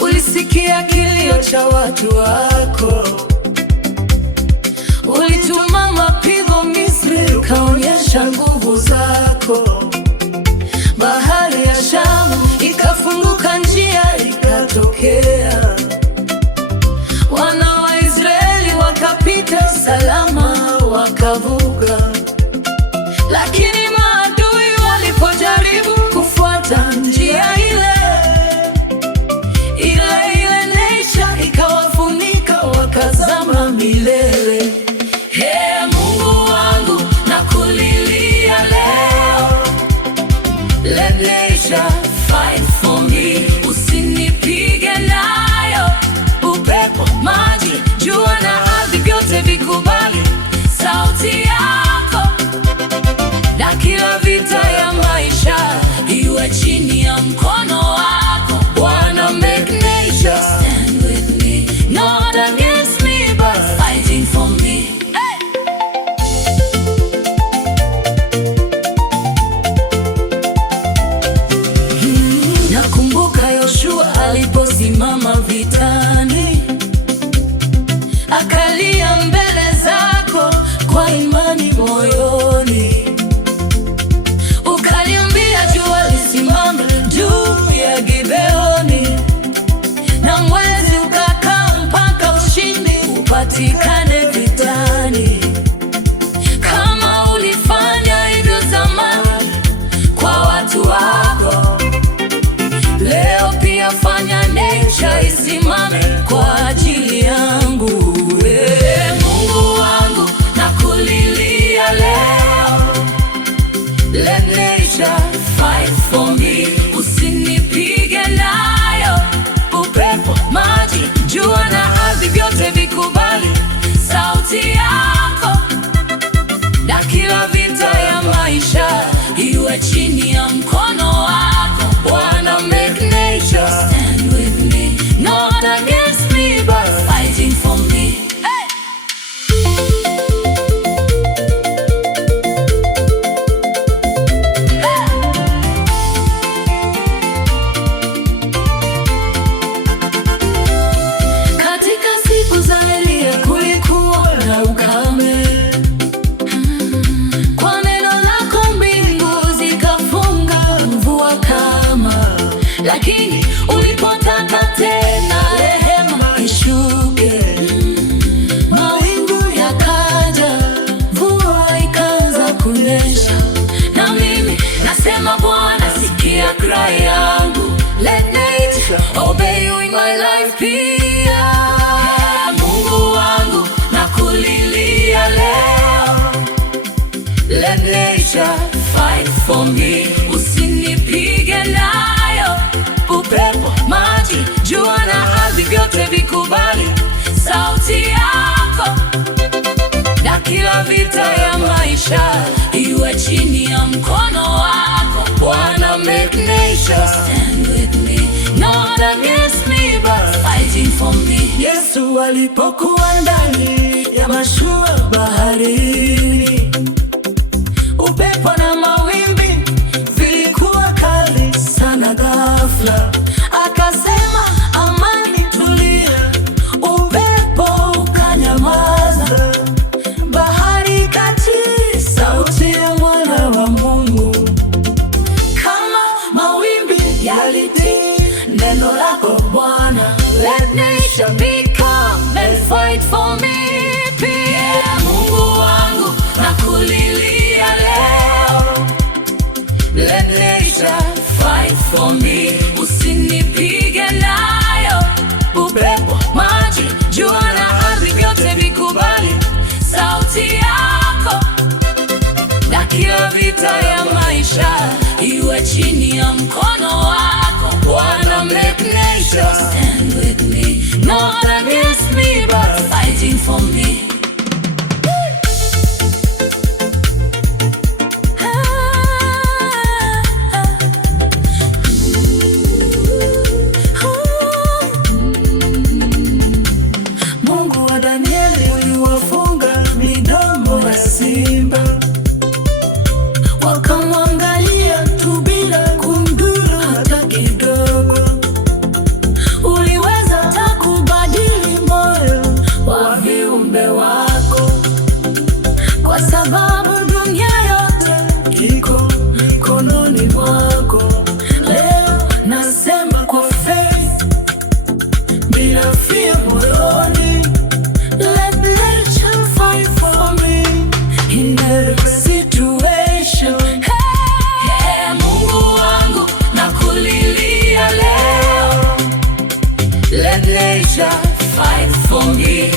Ulisikia kilio cha watu wako, ulituma mapigo Misri, ukaonyesha nguvu zako. Bahari ya Shamu ikafunguka, njia ikatokea, wana wa Israeli wakapita salama, wakavuka. Lakini maadui walipojaribu kufuata njia ile ikawafunika, wakazama milele. Ee Mungu wangu, nakulilia leo, let nature fight for me. Usinipige nayo upepo, maji, jua na ardhi, vyote vikubali sauti yako, na kila vita ya maisha iwe chini ya mkono wako. Bwana, make nature stand with me, not against me, but fighting for me. Hey! Nakumbuka Yoshua aliposimama vitani, akalia mbele zako kwa imani moyoni. Ukaliambia jua lisimame juu ya Gibeoni, na mwezi ukakaa mpaka ushindi upatikane vitani. Kama ulifanya hivyo zamani kwa watu wako, leo pia fanya nature isimame kwa ajili yangu. Mungu wangu, nakulilia leo, let nature fight for me. Usinipige nayo upepo, maji, jua na ardhi, vyote vikubali sauti yako, na kila vita ya maisha iwe chini ya mkono wako. Bwana, make nature stand with me, not against me, but fighting for me. Hey! Katika siku za Elia kulikuwa na ukame, kwa neno lako mbingu zikafunga mvua kama. Lakini ulipotaka tena rehema ishuke, mawingu yakaja, mvua ikaanza kunyesha. Na mimi nasema, Bwana, sikia cry yangu, let nature obey you in my life pia. Mungu wangu, nakulilia leo, let nature fight for me. Usinipige nayo upepo, maji, jua na ardhi, vyote vikubali sauti yako, na kila vita ya maisha iwe chini ya mkono wako. Bwana, make nature stand with me, not against me, but fighting for me. Yesu alipokuwa ndani ya mashua baharini, upepo na mawimbi vilikuwa kali sana. Ghafla akasema, amani, tulia, upepo ukanyamaza, bahari ikatii sauti ya Mwana wa Mungu. Kama mawimbi yalitii neno lako Bwana, let nature be calm and fight for me pia. Mungu wangu, nakulilia leo, let nature fight for me. Usinipige nayo upepo, maji, jua na ardhi, vyote vikubali sauti yako, na kila vita ya maisha iwe chini ya mkono wako. Bwana, Elijah, fight for me.